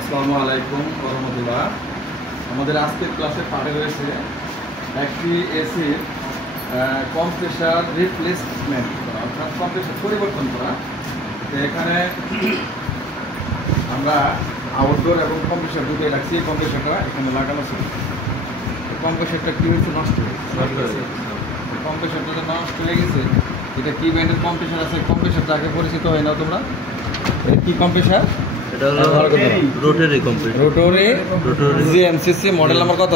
আসসালামু আলাইকুম ওয়া রাহমাতুল্লাহ। আমাদের আজকের ক্লাসে পাঠে রয়েছে একটি এসির কম্প্রেসার রিপ্লেসমেন্ট করা, অর্থাৎ কম্প্রেসার পরিবর্তন করা। তো এখানে আমরা আউটডোর এবং কম্প্রেসার দুটোই রাখছি। এই কম্প্রেসারটা এখানে লাগানো ছিল। কম্প্রেসারটা কী হয়েছে? নষ্ট হয়েছে। কম্প্রেসারটা যে নষ্ট হয়ে গেছে, এটা কি ব্র্যান্ডের কম্প্রেসার আছে? কম্প্রেসারটা আগে পরিচিত হয় না তোমরা? এটা কি কম্প্রেসার? এটা হলো rotary compressor. Rotary GMCC model number কত?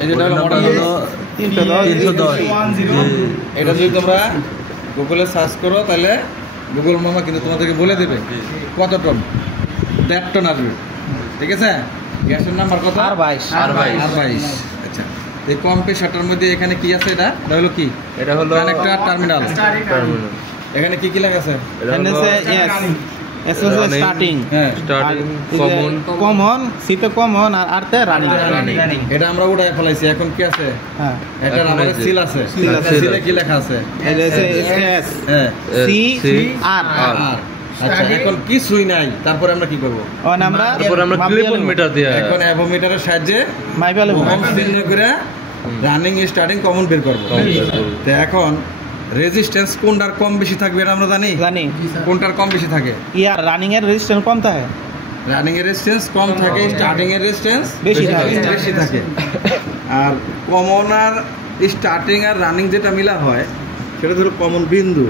এই যেটা হলো মডেল হলো 310। এটা যদি তোমরা গুগলে সার্চ করো তাহলে গুগল মামা কিন্তু তোমাদেরকে বলে দেবে কত টন। 1.5 টন আসবে। ঠিক আছে? গ্যাসের নাম্বার কত? R22। আচ্ছা, এই কম্প্রেসারটার মধ্যে এখানে কি আছে? এটা হলো কি? এটা হলো কানেক্টর টার্মিনাল। এখানে কি কি লেখা আছে? এটা আমরা উঠায় ফেলাইছি। এখন কি আছে? এটা আমাদের সিল আছে। সিলে কি লেখা আছে? আচ্ছা, এখন কিছুই নাই। তারপরে আমরা কি করব? এখন অ্যাভোমিটারের সাহায্যে রানিং স্টার্টিং কমন বের করবো। তো এখন রেজিস্ট্যান্স কোনটার কম বেশি থাকবে এটা আমরা জানি। কোনটার কম বেশি থাকে? রানিং এর রেজিস্ট্যান্স কম থাকে। রানিং এর রেজিস্ট্যান্স কম থাকে, স্টার্টিং এর রেজিস্ট্যান্স বেশি থাকে। আর common are starting R running যেটা মিলা হয় সেটা ধরো কমন বিন্দু।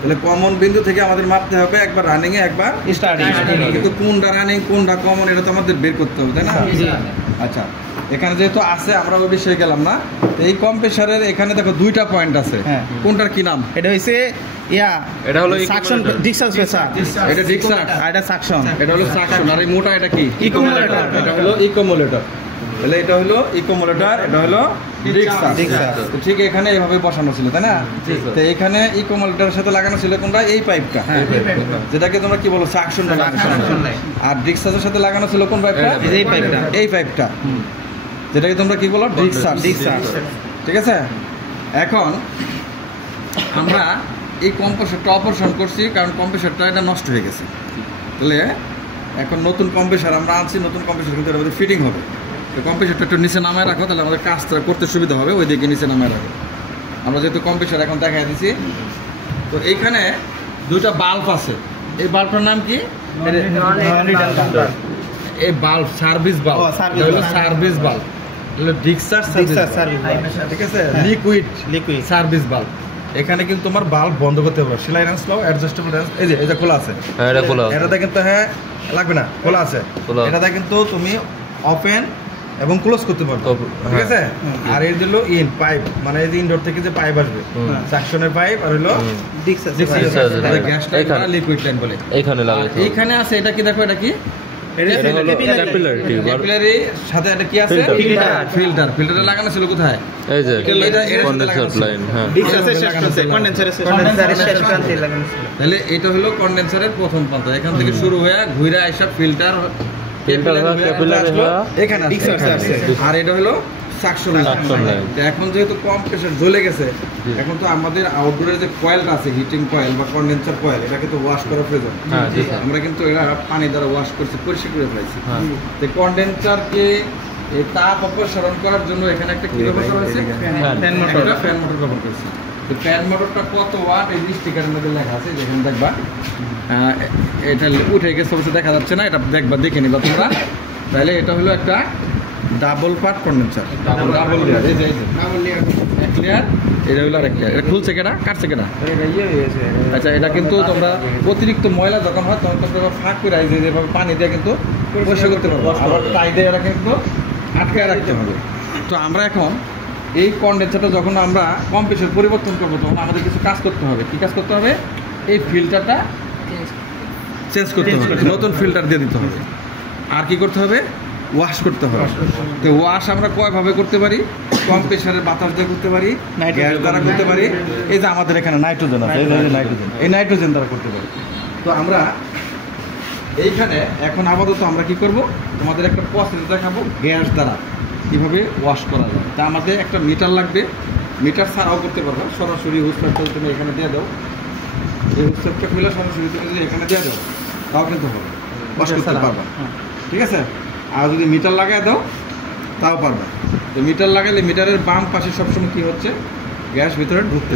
তাহলে কমন বিন্দু থেকে আমাদের মাপতে হবে একবার রানিং এ একবার স্টার্টিং। কিন্তু কোনটা রানিং কোনটা কমন এটা তো আমাদের বের করতে হবে, তাই না? আচ্ছা, এখানে যেহেতু আছে আমরা ওই বিষয়ে গেলাম না। এই কম্প্রেসারের এখানে দেখো দুইটা পয়েন্ট আছে। কোনটার কি নাম? এটা হইছে এটা হলো সাকশন ডিক্সাস প্রেসার। এটা ডিক্সাস, এটা সাকশন। এটা হলো সাকশন। আর এই মোটা এটা কি? ইকোমোলেটর। এটা হলো ইকোমোলেটর। তাহলে এটা হলো ইকোমোলেটর, এটা হলো ডিক্সাস। ঠিক এখানে এইভাবে বসানো ছিল, তাই না? তো এখানে ইকোমোলেটরের সাথে লাগানো ছিল কোনটা? এই পাইপটা, যেটাকে তোমরা কি বলো? সাকশন। আর ডিক্সাসের সাথে লাগানো ছিল কোন পাইপটা? এই পাইপটা, যেটাকে তোমরা কি বলো? ডিক্সাস। ঠিক আছে? এখন আমরা এই কম্প্রেসারটা অপারেশন করছি কারণ কম্প্রেসারটা এটা নষ্ট হয়ে গেছে। তাহলে এখন নতুন কম্প্রেসার আমরা আনছি। নতুন কম্প্রেসার কিন্তু আমাদের ফিটিং হবে। তো কম্প্রেসারটা একটু নিচে নামায় রাখো, তাহলে আমাদের কাজটা করতে সুবিধা হবে। ওই দিকে নিচে নামায় রাখো। আমরা যেহেতু কম্প্রেসার এখন দেখাই দিচ্ছি, তো এইখানে দুইটা বাল্ব আছে। এই বাল্বটার নাম কি? এই bulb service bulb. Service bulb হলো ডিক্সাস সার্ভিস। ঠিক আছে? Liquid service bulb. এখানে কিন্তু তোমার বাল্ব বন্ধ করতে হবে। সেলাই রেঞ্জ নাও, অ্যাডজাস্টেবল রেঞ্জ। এই যে এটা খোলা আছে। এটাতে কিন্তু লাগবে না, খোলা আছে। এটাতে কিন্তু তুমি ওপেন এবং ক্লোজ করতে পারবে। ঠিক আছে? আর এর হলো ইন পাইপ, মানে এই যে ইনডোর থেকে যে পাইপ আসবে, সাকশনের পাইপ। আর হলো ডিক্সাস গ্যাস লাইন বা লিকুইড লাইন বলে এখানে লাগাইছে। এইখানে আছে। এটা কি দেখো? এটা কি? সাথে এটা কি আছে? ফিল্টার। ফিল্টারটা লাগানো ছিল কোথায়? এই যে কন্ডেন্সার লাইন। তাহলে এটা হলো কন্ডেন্সারের প্রথম প্রান্ত। এখান থেকে শুরু হয়ে ঘুরে আসা ফিল্টার এখানে। আর এটা হলো সাকশন লাইন। এখন যেহেতু কম্প্রেসার জ্বলে গেছে, এখন তো আমাদের আউটডোরের যে কয়েলটা আছে, হিটিং কয়েল বা কন্ডেন্সার কয়েল, এটাকে তো ওয়াশ করা প্রয়োজন। আমরা কিন্তু এটা পানি দ্বারা ওয়াশ করছি, পরিষ্কার করে ফেলেছি। তো কন্ডেন্সারকে এই তাপ অপসারণ করার জন্য এখানে একটা কি ব্যবহার করা হয়েছে? ফ্যান মোটর ব্যবহার করেছি। তো ফ্যান মোটরটা কত ওয়াট এই স্টিকারের মধ্যে লেখা আছে, যেখানে দেখবা। এটা উঠে গেছে, অবশ্য দেখা যাচ্ছে না, এটা দেখবা, দেখে নিবা তোমরা। তাহলে এটা হলো একটা double part condenser. Double layer. এই যে এক লেয়ার, এটা হলো আরেক লেয়ার। এটা খুলছে কেনা, কাটছে কেনা? আচ্ছা, এটা কিন্তু তোমরা অতিরিক্ত ময়লা যখন হয় তখন তোমরা ফাঁক করে যেভাবে পানি দিয়ে কিন্তু পরিষ্কার করতে পারবো। আবার টাই দিয়ে এটা কিন্তু আটকায় রাখতে হবে। তো আমরা এখন এই কন্ডেন্সারটা যখন আমরা কম্প্রেসার পরিবর্তন করবো, তখন আমাদের কিছু কাজ করতে হবে। কি কাজ করতে হবে? এই ফিল্টারটা চেঞ্জ করতে হবে, নতুন ফিল্টার দিয়ে দিতে হবে। আর কি করতে হবে? ওয়াশ করতে হবে। তো ওয়াশ আমরা কয়ভাবে করতে পারি? কম্প্রেসারের বাতাস দিয়ে করতে পারি, গ্যাস দ্বারা করতে পারি। এই যে আমাদের এখানে নাইট্রোজেন আছে, এই নাইট্রোজেন দ্বারা করতে পারি। তো আমরা এইখানে এখন আপাতত আমরা কি করব? তোমাদের একটা প্রসেস দেখাবো গ্যাস দ্বারা কীভাবে ওয়াশ করা যায়। তা আমাদের একটা মিটার লাগবে। মিটার ছাড়াও করতে পারবো। সরাসরি হুস পাইপটা তুমি এখানে দিয়ে দাও। এই হুস পাইপটা খুলে সরাসরি তুমি যদি এখানে দিয়ে দাও, তাও কিন্তু হবে, ওয়াশ করতে পারবা, ঠিক আছে। আর যদি মিটার লাগাই দাও তাও পারবা। তো মিটার লাগাইলে মিটারের বাম পাশে সবসময় কি হচ্ছে, গ্যাস ভিতরে ঢুকতে,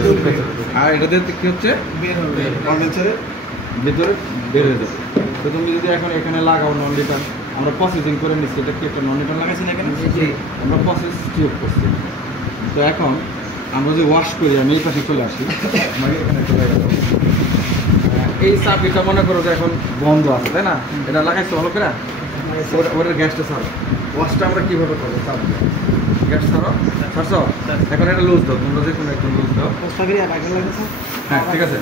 আর এটা দিয়ে কি হচ্ছে, কন্ডেন্সারের ভিতরে বের হয়ে যাবে। তো তুমি যদি এখন এখানে লাগাও নন লিটার, আমরা প্রসেসিং করে নিচ্ছি, এটা কি একটা নন লিটার লাগাইছি না এখানে, আমরা প্রসেস টিউব করছি। তো এখন আমরা যদি ওয়াশ করি, আমি এই পাশে চলে আসি, আমাকে এখানে চলে গেল, এই চাবিটা মনে করো যে এখন বন্ধ আছে, তাই না, এটা লাগাইছো ভালো করে, ওটার গ্যাসটা ছাড়ো। ওয়াশটা আমরা কীভাবে করবো, চাপ গ্যাস ছাড়ো, ছাড়ছো, এখন এটা লুজ দাও, তোমরা যে কোনো একদম লুজ দাও, হ্যাঁ ঠিক আছে,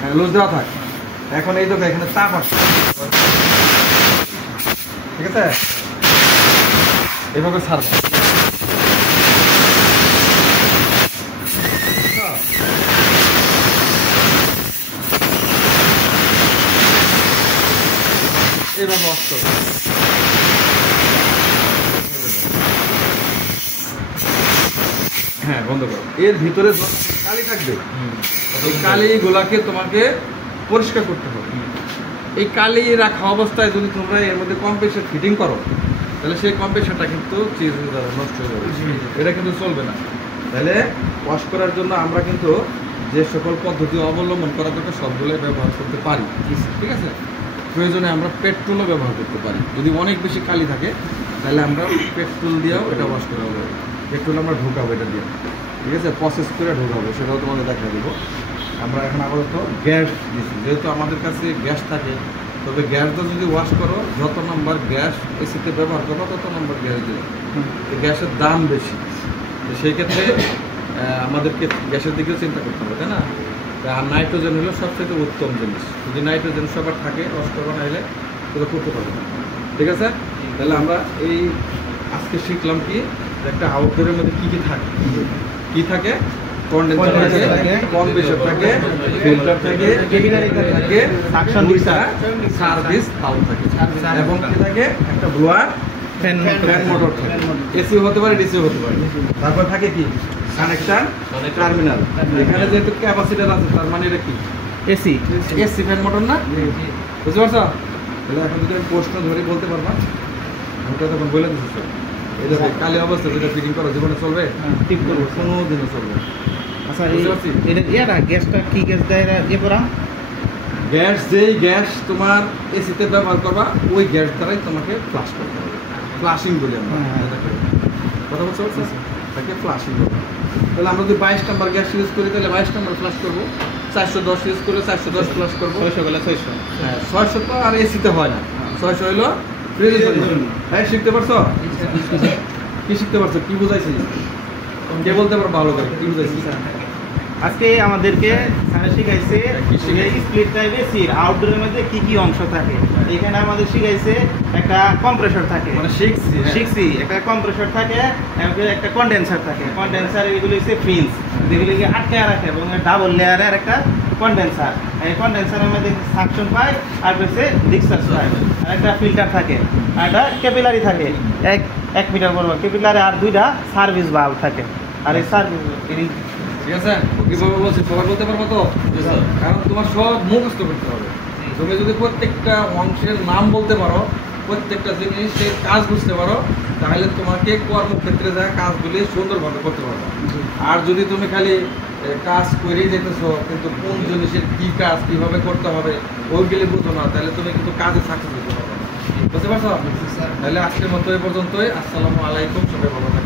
হ্যাঁ লুজ দেওয়া থাক। এখন এই দেখো এখানে চাপ আসছে, ঠিক আছে, এভাবে ছাড়বো, এইভাবে অফ করবো, হ্যাঁ বন্ধ করো। এর ভিতরে কালি থাকবে, এই কালিগুলাকে তোমাকে পরিষ্কার করতে হবে। এই কালি রাখা অবস্থায় যদি তোমরা এর মধ্যে কম্প্রেসার ফিটিং করো, তাহলে সেই কম্প্রেসারটা কিন্তু চেঞ্জ হয়ে যাবে, নষ্ট হয়ে যাবে, এটা কিন্তু চলবে না। তাহলে ওয়াশ করার জন্য আমরা কিন্তু যে সকল পদ্ধতি অবলম্বন করা দরকার সবগুলোই ব্যবহার করতে পারি, ঠিক আছে। প্রয়োজনে আমরা পেট্রোলও ব্যবহার করতে পারি, যদি অনেক বেশি কালি থাকে তাহলে আমরা পেট্রোল দিয়েও এটা ওয়াশ করা হবে। পেট্রোল আমরা ঢোকাবো এটা দিয়ে, ঠিক আছে, প্রসেস করে ঢোকাবো, সেটাও তোমাদের দেখা দেবো। আমরা এখন আপাতত গ্যাস দিচ্ছি, যেহেতু আমাদের কাছে গ্যাস থাকে, তবে গ্যাসটা যদি ওয়াশ করো, যত নম্বর গ্যাস এসিতে ব্যবহার করো তত নম্বর গ্যাস দেবে, গ্যাসের দাম বেশি, তো সেই ক্ষেত্রে আমাদেরকে গ্যাসের দিকেও চিন্তা করতে হবে, তাই না। আর নাইট্রোজেন হলো সবচেয়ে উত্তম জিনিস, যদি নাইট্রোজেন সবার থাকে ওয়াশ করবো, না হলে সেটা করতে পারবে না, ঠিক আছে। তাহলে আমরা এই আজকে শিখলাম কি, একটা আউটডোরের মধ্যে কী কী থাকে, কী থাকে, কন্ডেন্সার থাকে, কম্প্রেসর থাকে, ফিল্টার থাকে, থাকে, সার্ভিস বাল্ব থাকে, এবং কি থাকে, একটা ব্লোয়ার, ফ্যান মোটর থাকে, এসি হতে পারে, ডিসি হতে পারে। তারপর থাকে কি, কানেকশন টার্মিনাল, এখানে যেহেতু ক্যাপাসিটার আছে তার মানে এটা কি, এসি এসি ফ্যান মোটর না, বুঝতে পারছো। তাহলে এখন যদি আমি প্রশ্ন ধরে বলতে পারবা, আমি তো তখন বলে দিচ্ছি, এই দেখো কালি অবস্থা যেটা ফিটিং করো জীবনে চলবে, ঠিক করবো, কোনো দিনও চলবে। আচ্ছা এটা ইয়াটা গ্যাসটা কি গ্যাস দেয় এ করা, গ্যাস যেই গ্যাস তোমার এসিতে ব্যবহার করবা ওই গ্যাস দ্বারাই তোমাকে ফ্লাশ করতে হবে, ফ্লাশিং বলি আমরা, কথা বলতে পারছো, তাকে ফ্লাশিং করবো। তাহলে আমরা যদি 22 নম্বর গ্যাস ইউজ করি তাহলে 22 নম্বর ফ্লাশ করবো, 410 ইউজ করলে 410 ফ্লাশ করবো, 600 গেলে 600, হ্যাঁ 600 তো আর এসিতে হয় না, 600 হইলো ফ্রিজে। হ্যাঁ শিখতে পারছো, কি শিখতে পারছো, কি বুঝাইছি, কে বলতে পারো ভালো করে, কি বুঝাইছি। আজকে আমাদেরকে স্যার শিখাইছে স্প্লিট টাইপ এসির আউটডোরের মধ্যে কি কি অংশ থাকে। এখানে আমাদের শিখাইছে একটা কম্প্রেসর থাকে, মানে শিখছি একটা কম্প্রেসর থাকে, একটা কন্ডেন্সার থাকে। কন্ডেন্সার এগুলো হচ্ছে ফিন্স, যেগুলিকে আটকে রাখে, এবং ডাবল লেয়ারের একটা কন্ডেন্সার। এই কন্ডেন্সারের মধ্যে সাকশন পায়, আর হচ্ছে ডিসচার্জ পায়, আর একটা ফিল্টার থাকে, আর একটা ক্যাপিলারি থাকে 1 মিটার বড় ক্যাপিলারি, আর 2টা সার্ভিস ভালভ থাকে। আর এই সার্ভিস, ঠিক আছে, কিভাবে বলছি সবাই বলতে পারবো তো, কারণ তোমার সব মুখস্থ করতে হবে। তুমি যদি প্রত্যেকটা অংশের নাম বলতে পারো, প্রত্যেকটা জিনিসের কাজ বুঝতে পারো, তাহলে তোমাকে কর্মক্ষেত্রে যা কাজগুলি সুন্দরভাবে করতে পারবে। আর যদি তুমি খালি কাজ করেই যেতেছো কিন্তু কোন জিনিসের কী কাজ কীভাবে করতে হবে ওইগুলি বুঝো না, তাহলে তুমি কিন্তু কাজে সাকসেস হতে পারবে না, বুঝতে পারছো। তাহলে আজকের মতো এ পর্যন্তই, আসসালামু আলাইকুম, সবাই ভালো থাকবে।